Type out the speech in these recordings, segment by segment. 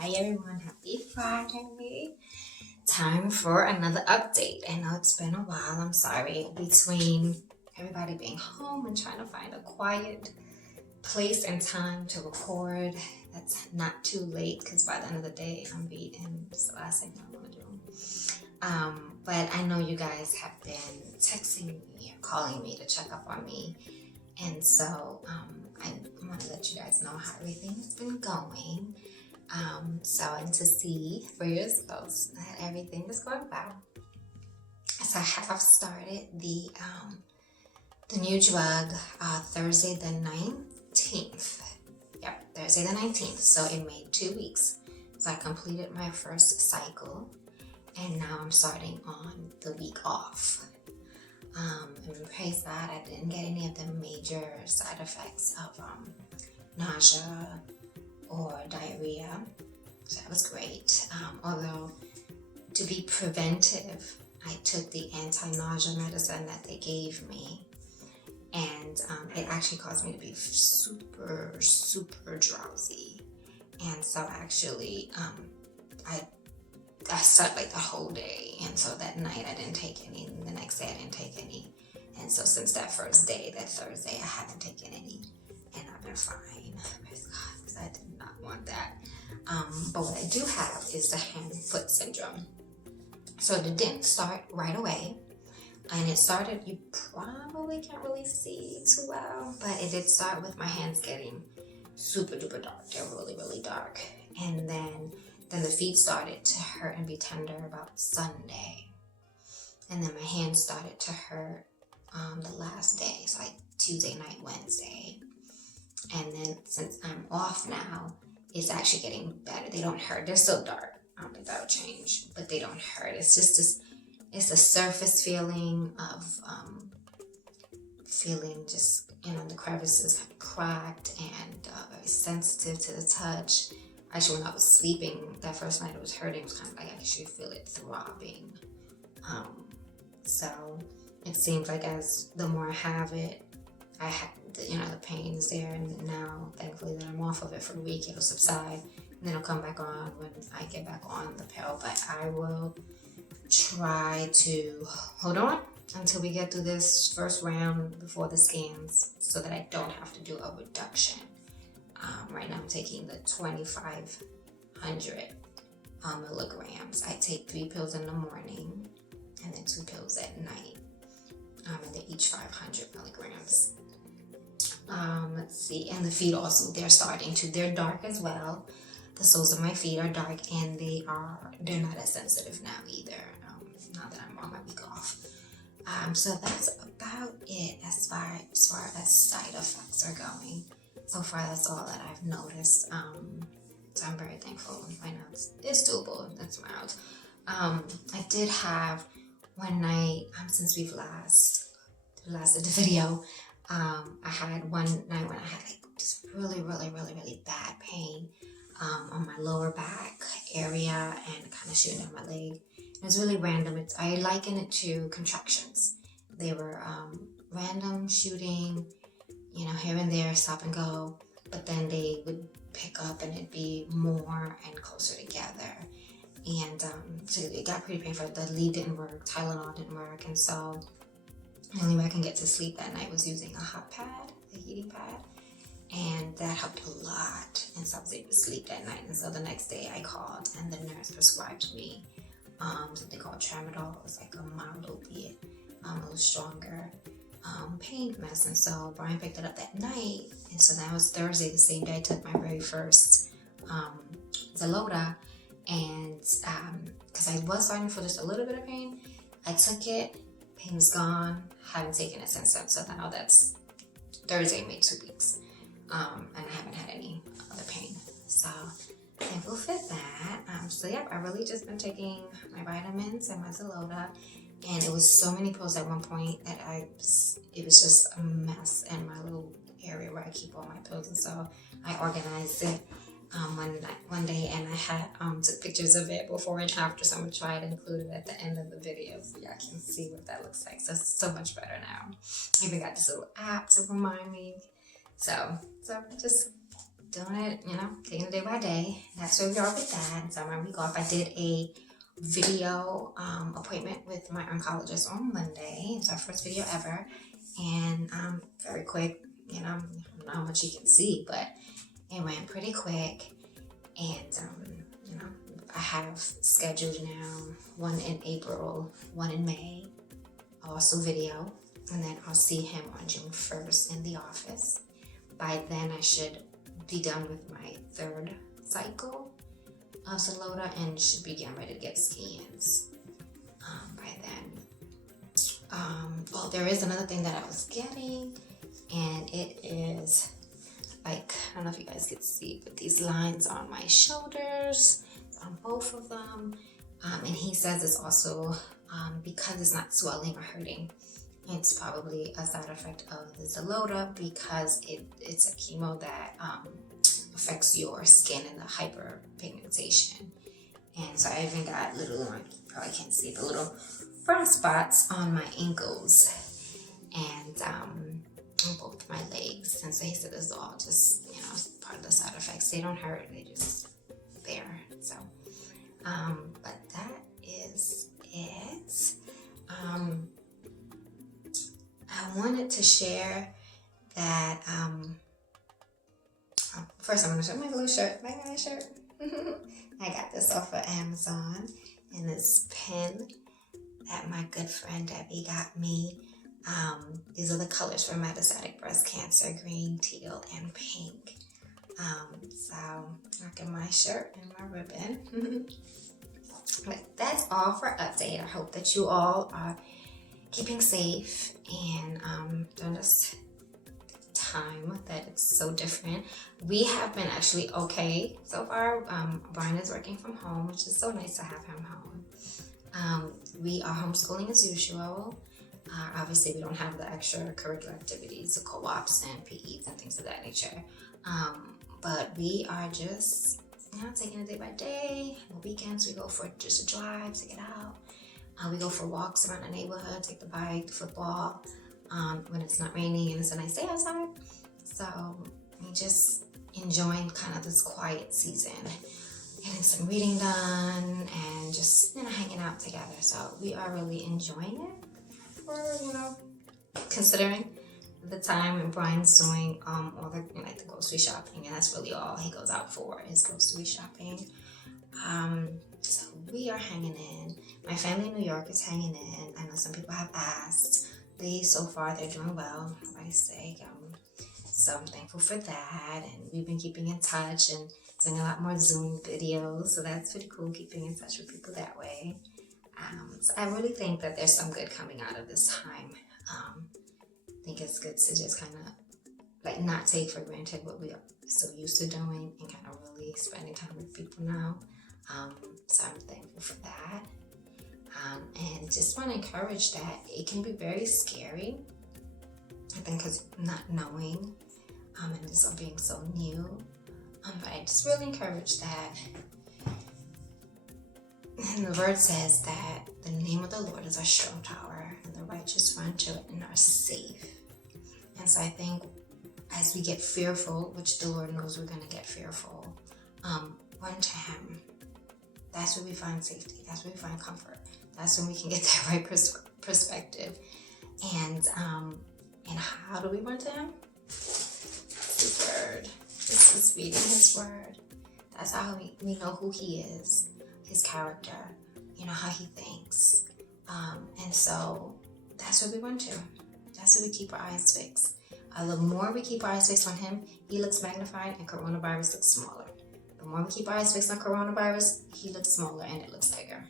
Hi everyone, happy Friday. Time for another update. I know it's been a while, I'm sorry. Between everybody being home and trying to find a quiet place and time to record that's not too late, because by the end of the day I'm beat and it's the last thing I want to do. But I know you guys have been texting me or calling me to check up on me, and so I want to let you guys know how everything's been going. And to see for yourselves that everything is going well. So I have started the new drug Thursday the 19th. Yep, Thursday the 19th. So it made 2 weeks. So I completed my first cycle, and now I'm starting on the week off. And praise God, I didn't get any of the major side effects of nausea or diarrhea, so that was great. Although, to be preventive, I took the anti-nausea medicine that they gave me, and it actually caused me to be super drowsy. And so actually, I slept like the whole day, and so that night I didn't take any, and the next day I didn't take any. And so since that first day, that Thursday, I haven't taken any, and I've been fine. Praise God, because I did not want that. But what I do have is the hand-foot syndrome. So it didn't start right away, and it started, you probably can't really see too well, but it did start with my hands getting super duper dark. They're really dark. And then the feet started to hurt and be tender about Sunday. And then my hands started to hurt the last day, so like Tuesday night, Wednesday. And then since I'm off now, it's actually getting better. They don't hurt. They're still dark. I don't think that'll change, but they don't hurt. It's just this, it's a surface feeling of feeling just, the crevices kind of cracked and very sensitive to the touch. Actually, when I was sleeping that first night, it was hurting. It was kind of like I could actually feel it throbbing. So it seems like as the more I have it, I have, the pain is there, and now thankfully that I'm off of it for a week, it'll subside, and then it'll come back on when I get back on the pill. But I will try to hold on until we get through this first round before the scans, so that I don't have to do a reduction. Right now I'm taking the 2,500 milligrams. I take 3 pills in the morning and then 2 pills at night, and they're each 500 milligrams. Let's see, and the feet also, they're dark as well. The soles of my feet are dark, and they're not as sensitive now either, now that I'm on my week off. So that's about it as far as side effects are going. So far, that's all that I've noticed. So I'm very thankful. Right now, it's doable. It's mild. I did have one night, since we've last did the video, I had one night when I had like just really bad pain on my lower back area and kind of shooting down my leg. It was really random. I liken it to contractions. They were random shooting, here and there, stop and go, but then they would pick up and it'd be more and closer together. And so it got pretty painful. The lead didn't work, Tylenol didn't work, and so the only way I can get to sleep that night was using a hot pad, a heating pad, and that helped a lot. And so I was able to sleep that night. And so the next day I called, and the nurse prescribed me something called tramadol. It was like a mild opiate, a little stronger pain medicine. So Brian picked it up that night, and so that was Thursday, the same day I took my very first Xeloda. And because I was fighting for just a little bit of pain, I took it, pain was gone, haven't taken it since then. So now that's Thursday made 2 weeks, and I haven't had any other pain. So thankful for that. So yeah, I really just been taking my vitamins and my Xeloda, and it was so many pills at one point that it was just a mess in my little area where I keep all my pills. And so I organized it one day, and I had took pictures of it before and after, so I'm gonna try to include it at the end of the video so y'all can see what that looks like. So it's so much better now. I even got this little app to remind me. So just doing it, taking it day by day. That's where we are with that. And so my week off, I did a video appointment with my oncologist on Monday. It's our first video ever. And very quick, I don't know how much you can see, but it went pretty quick. And, I have scheduled now one in April, one in May, also video. And then I'll see him on June 1st in the office. By then, I should be done with my 3rd cycle of Xeloda and should be getting ready to get scans by then. Well, there is another thing that I was getting, and it is like, I don't know if you guys can see, but these lines on my shoulders, on both of them. And he says it's also because it's not swelling or hurting. It's probably a side effect of the Xeloda because it's a chemo that affects your skin and the hyperpigmentation. And so I even got little, you probably can't see the little frost spots on my ankles and on both my legs. And so he said it's all just, part of the side effects. They don't hurt, they just there. So, but that is it. I wanted to share that, first I'm going to show my blue shirt. My shirt. I got this off of Amazon, and this pen that my good friend Debbie got me. These are the colors for metastatic breast cancer: green, teal, and pink. So rocking my shirt and my ribbon. But that's all for update. I hope that you all are keeping safe and during this time that it's so different. We have been actually okay so far. Brian is working from home, which is so nice to have him home. We are homeschooling as usual. Obviously, we don't have the extracurricular activities, the co-ops and PEs and things of that nature. But we are just, taking it day by day. On the weekends, we go for just a drive to get out. We go for walks around the neighborhood, take the bike, the football, when it's not raining and it's a nice day outside. So we just enjoying kind of this quiet season, getting some reading done and just, hanging out together. So we are really enjoying it for, considering the time when Brian's doing all the, the grocery shopping, and that's really all he goes out for is grocery shopping. So we are hanging in. My family in New York is hanging in. I know some people have asked. So far, they're doing well. Nobody's sick. So I'm thankful for that. And we've been keeping in touch and doing a lot more Zoom videos. So that's pretty cool, keeping in touch with people that way. So I really think that there's some good coming out of this time. I think it's good to just kind of not take for granted what we are so used to doing and kind of really spending time with people now. So I'm thankful for that. And just want to encourage that it can be very scary, I think, because not knowing and this all being so new. But I just really encourage that. And the word says that the name of the Lord is our strong tower, and the righteous run to it and are safe. And so I think as we get fearful, which the Lord knows we're going to get fearful, run to Him. That's where we find safety. That's where we find comfort. That's when we can get that right perspective. And how do we run to Him? His Word. This is reading His Word. That's how we know who He is, His character, how He thinks. And so that's where we run to. That's where we keep our eyes fixed. The more we keep our eyes fixed on Him, He looks magnified and coronavirus looks smaller. The more we keep our eyes fixed on coronavirus, He looks smaller and it looks bigger.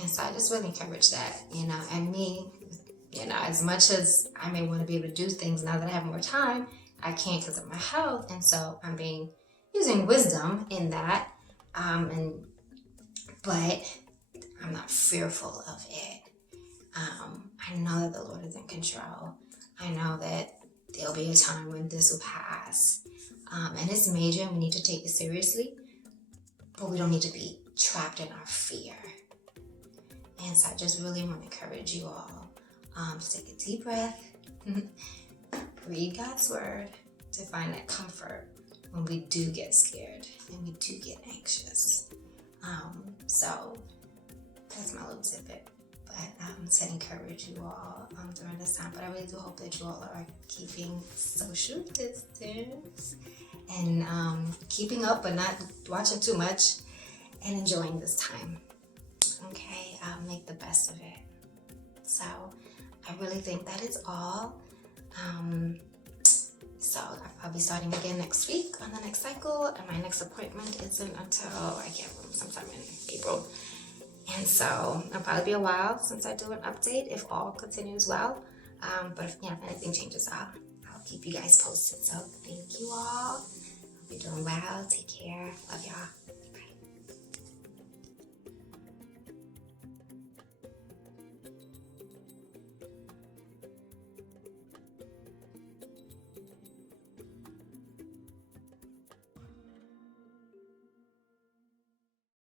And so I just really encourage that, and me, as much as I may want to be able to do things now that I have more time, I can't because of my health. And so I'm using wisdom in that. But I'm not fearful of it. I know that the Lord is in control. I know that there'll be a time when this will pass. And it's major and we need to take it seriously, but we don't need to be trapped in our fear. And so I just really want to encourage you all to take a deep breath, read God's Word to find that comfort when we do get scared and we do get anxious. So that's my little tidbit. But to encourage you all during this time. But I really do hope that you all are keeping social distance and keeping up but not watching too much and enjoying this time. Okay, make the best of it. So I really think that is all. So I'll be starting again next week on the next cycle, and my next appointment isn't until, I can't remember, sometime in April. And so it'll probably be a while since I do an update if all continues well. But if anything changes, I'll keep you guys posted. So thank you all. Hope you're doing well. Take care. Love y'all.